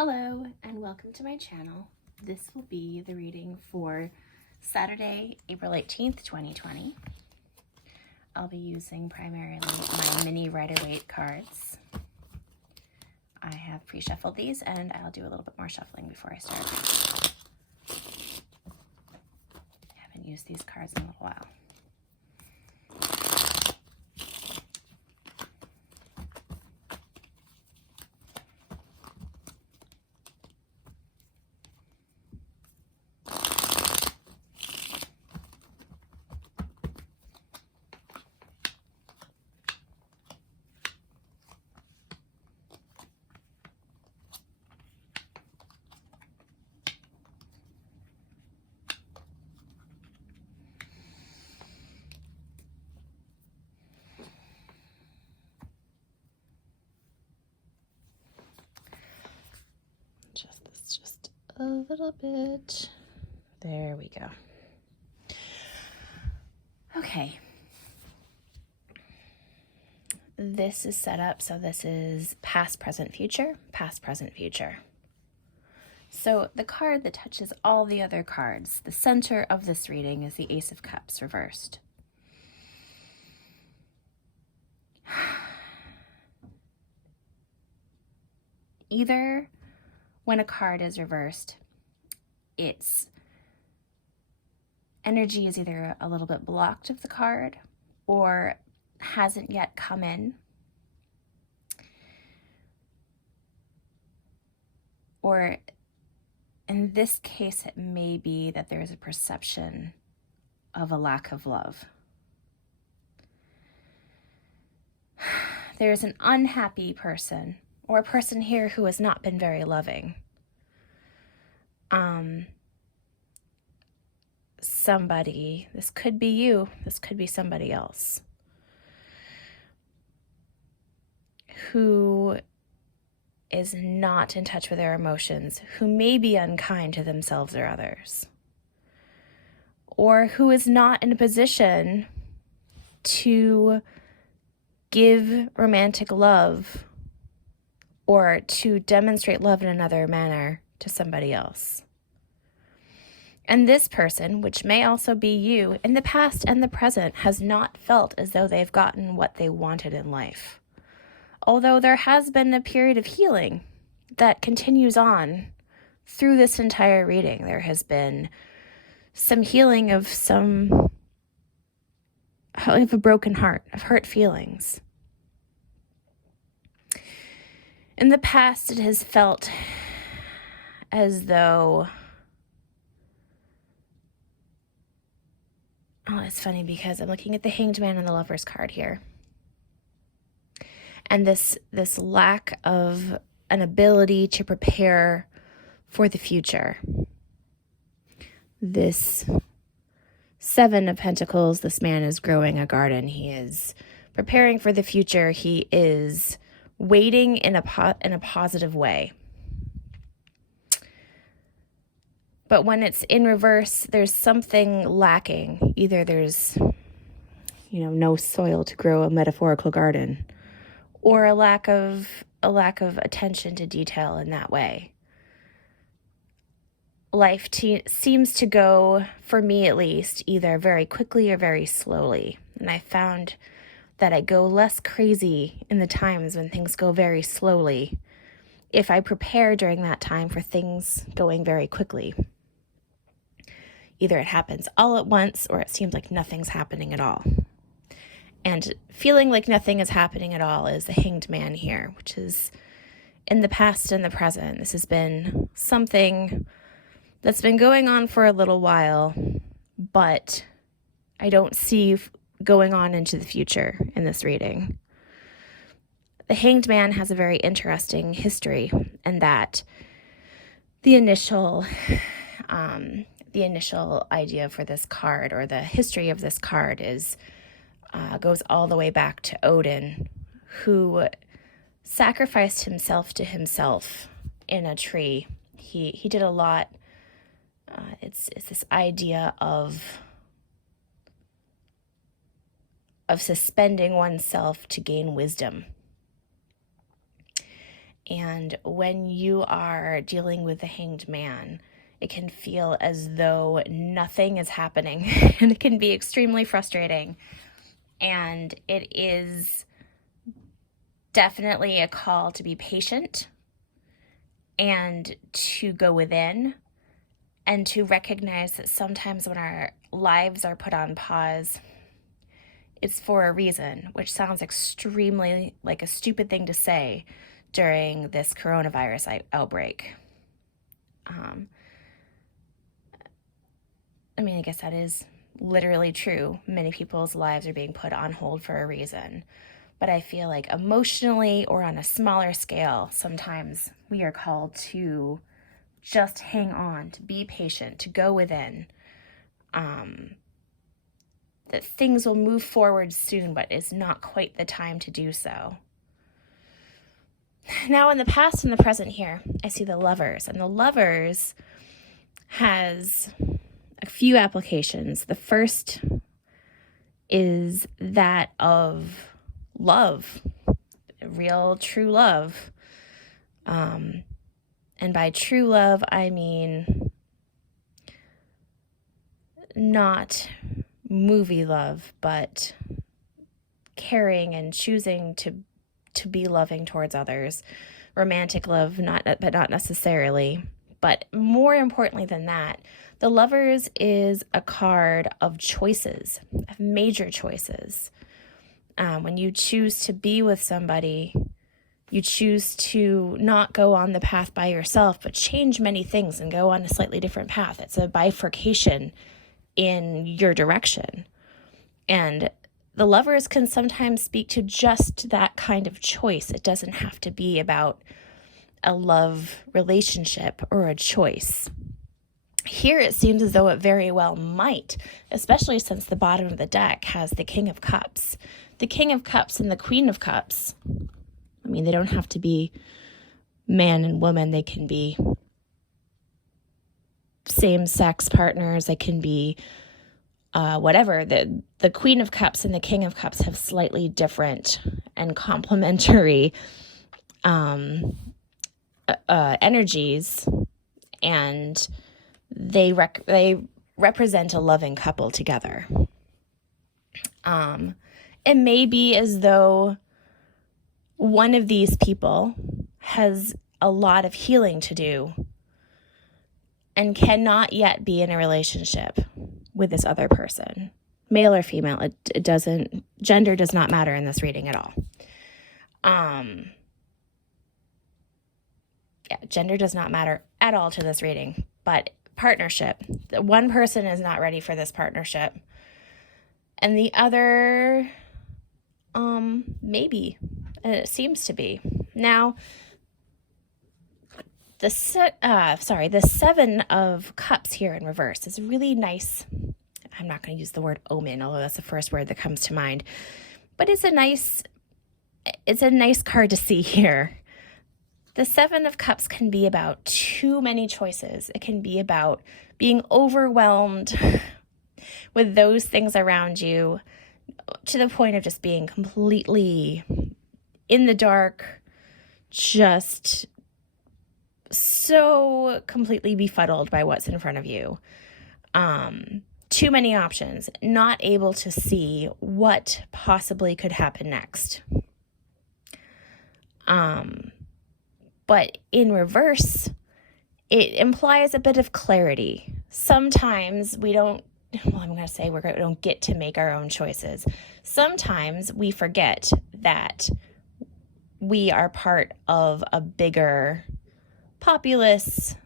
Hello and welcome to my channel. This will be the reading for Saturday, April 18th, 2020. I'll be using primarily my mini Rider-Waite cards. I have pre-shuffled these and I'll do a little bit more shuffling before I start. I haven't used these cards in a little while. Just a little bit. There we go. Okay. This is set up, so this is past, present, future, past, present, future. So the card that touches all the other cards, the center of this reading, is the Ace of Cups reversed. Either when a card is reversed, its energy is either a little bit blocked of the card or hasn't yet come in, or in this case, it may be that there is a perception of a lack of love. There is an unhappy person, or a person here who has not been very loving. Somebody, this could be you, this could be somebody else, who is not in touch with their emotions, who may be unkind to themselves or others, or who is not in a position to give romantic love or to demonstrate love in another manner to somebody else. And this person, which may also be you, in the past and the present, has not felt as though they've gotten what they wanted in life. Although there has been a period of healing that continues on through this entire reading. There has been some healing of a broken heart, of hurt feelings. In the past, it has felt as though, it's funny because I'm looking at the Hanged Man and the Lover's card here. And this lack of an ability to prepare for the future. This Seven of Pentacles, this man is growing a garden. He is preparing for the future. He is waiting in a positive way. But when it's in reverse, there's something lacking. Either there's, no soil to grow a metaphorical garden, or a lack of attention to detail in that way. Life seems to go, for me at least, either very quickly or very slowly. And I found that I go less crazy in the times when things go very slowly if I prepare during that time for things going very quickly. Either it happens all at once or it seems like nothing's happening at all. And feeling like nothing is happening at all is the Hanged Man here, which is in the past and the present. This has been something that's been going on for a little while, but I don't see going on into the future in this reading. The Hanged Man has a very interesting history, and that the initial idea for this card, or the history of this card, goes all the way back to Odin, who sacrificed himself to himself in a tree. He did a lot. It's this idea of suspending oneself to gain wisdom. And when you are dealing with the Hanged Man, it can feel as though nothing is happening, and it can be extremely frustrating. And it is definitely a call to be patient and to go within and to recognize that sometimes when our lives are put on pause, it's for a reason, which sounds extremely like a stupid thing to say during this coronavirus outbreak. I guess that is literally true. Many people's lives are being put on hold for a reason. But I feel like emotionally or on a smaller scale, sometimes we are called to just hang on, to be patient, to go within. That things will move forward soon, but it's not quite the time to do so. Now, in the past and the present here, I see the Lovers. And the Lovers has a few applications. The first is that of love, real, true love. And by true love, I mean not movie love, but caring and choosing to be loving towards others. Romantic love, but not necessarily. But more importantly than that, the Lovers is a card of choices, of major choices. When you choose to be with somebody, you choose to not go on the path by yourself, but change many things and go on a slightly different path. It's a bifurcation in your direction. And the Lovers can sometimes speak to just that kind of choice. It doesn't have to be about a love relationship or a choice. Here it seems as though it very well might, especially since the bottom of the deck has the King of Cups. The King of Cups and the Queen of Cups, they don't have to be man and woman. They can be same-sex partners. They can be whatever. The Queen of Cups and the King of Cups have slightly different and complementary energies, and they represent a loving couple together. It may be as though one of these people has a lot of healing to do and cannot yet be in a relationship with this other person. Male or female, gender does not matter in this reading at all. Gender does not matter at all to this reading, but partnership. One person is not ready for this partnership, and the other, maybe. It seems to be. Now, the Seven of Cups here in reverse is really nice. I'm not going to use the word omen, although that's the first word that comes to mind. But it's a nice card to see here. The Seven of Cups can be about too many choices. It can be about being overwhelmed with those things around you to the point of just being completely in the dark, just so completely befuddled by what's in front of you. Too many options, not able to see what possibly could happen next. But in reverse, it implies a bit of clarity. Sometimes we don't get to make our own choices. Sometimes we forget that we are part of a bigger populace,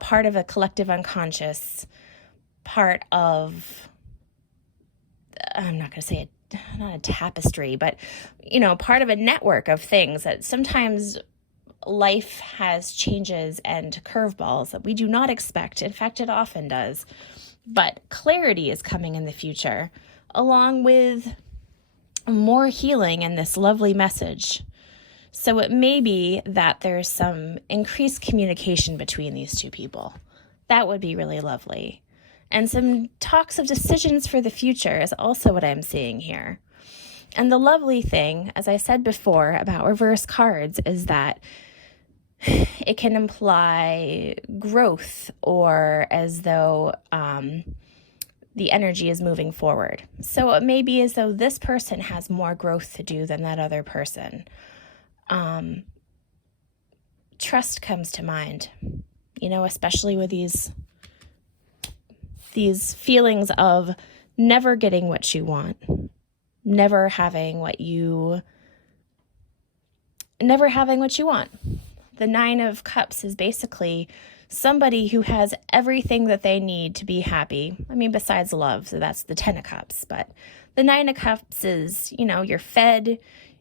part of a collective unconscious, part of, I'm not going to say not a tapestry, but, part of a network of things that sometimes life has changes and curveballs that we do not expect. In fact, it often does. But clarity is coming in the future, along with more healing and this lovely message. So it may be that there's some increased communication between these two people. That would be really lovely. And some talks of decisions for the future is also what I'm seeing here. And the lovely thing, as I said before about reverse cards, is that it can imply growth, or as though the energy is moving forward. So it may be as though this person has more growth to do than that other person. Trust comes to mind, especially with these feelings of never getting what you want, never having what you want. The Nine of Cups is basically somebody who has everything that they need to be happy. I mean, besides love, so that's the Ten of Cups. But the Nine of Cups is, you're fed,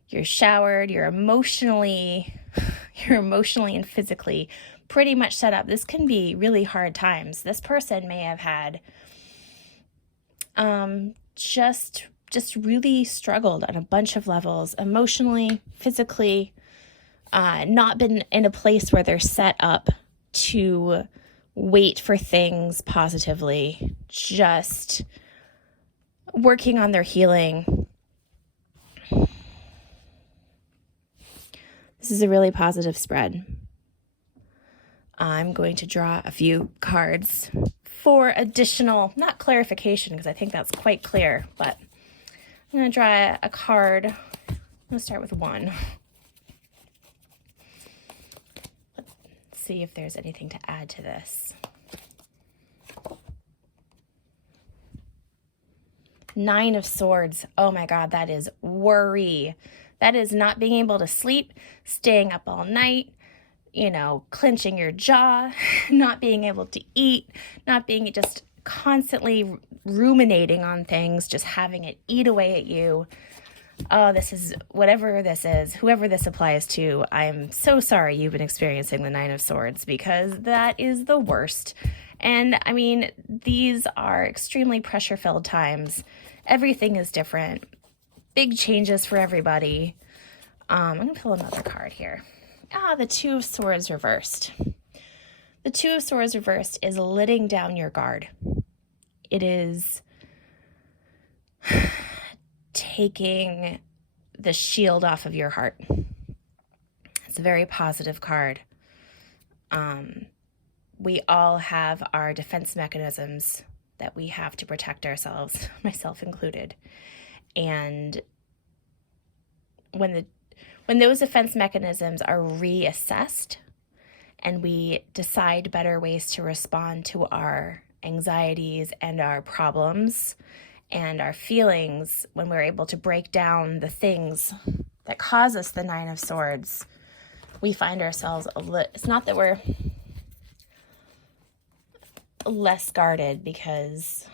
you're showered, you're emotionally and physically pretty much set up. This can be really hard times. This person may have had just really struggled on a bunch of levels, emotionally, physically, not been in a place where they're set up to wait for things positively, just working on their healing. This is a really positive spread. I'm going to draw a few cards for additional, not clarification, because I think that's quite clear, but I'm going to draw a card. I'm going to start with one. Let's see if there's anything to add to this. Nine of Swords. Oh my God, that is worry. That is not being able to sleep, staying up all night, clenching your jaw, not being able to eat, not being just constantly ruminating on things, just having it eat away at you. Oh, this is whatever this is, whoever this applies to, I'm so sorry you've been experiencing the Nine of Swords, because that is the worst. And I mean, these are extremely pressure-filled times. Everything is different. Big changes for everybody. I'm going to pull another card here. The Two of Swords reversed. The Two of Swords reversed is letting down your guard. It is taking the shield off of your heart. It's a very positive card. We all have our defense mechanisms that we have to protect ourselves, myself included. And when those defense mechanisms are reassessed and we decide better ways to respond to our anxieties and our problems and our feelings, when we're able to break down the things that cause us the Nine of Swords, we find ourselves, it's not that we're less guarded, because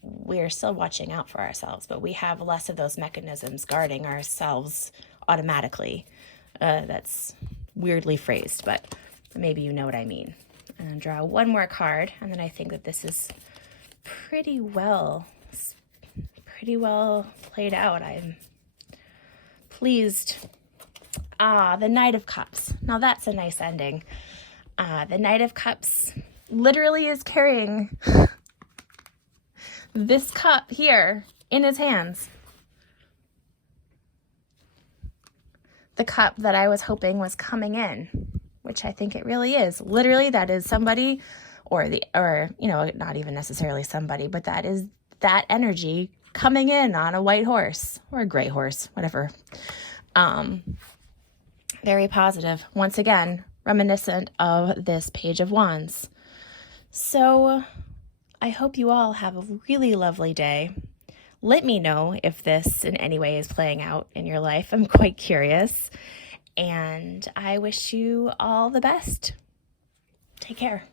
we're still watching out for ourselves, but we have less of those mechanisms guarding ourselves automatically. That's weirdly phrased, but maybe you know what I mean. I'm going to draw one more card, and then I think that this is pretty well played out. I'm pleased. The Knight of Cups. Now that's a nice ending. The Knight of Cups literally is carrying this cup here in his hands. The cup that I was hoping was coming in, which I think it really is. Literally, that is somebody, or not even necessarily somebody, but that is that energy coming in on a white horse or a gray horse, whatever. Very positive. Once again, reminiscent of this Page of Wands. So I hope you all have a really lovely day. Let me know if this in any way is playing out in your life. I'm quite curious. And I wish you all the best. Take care.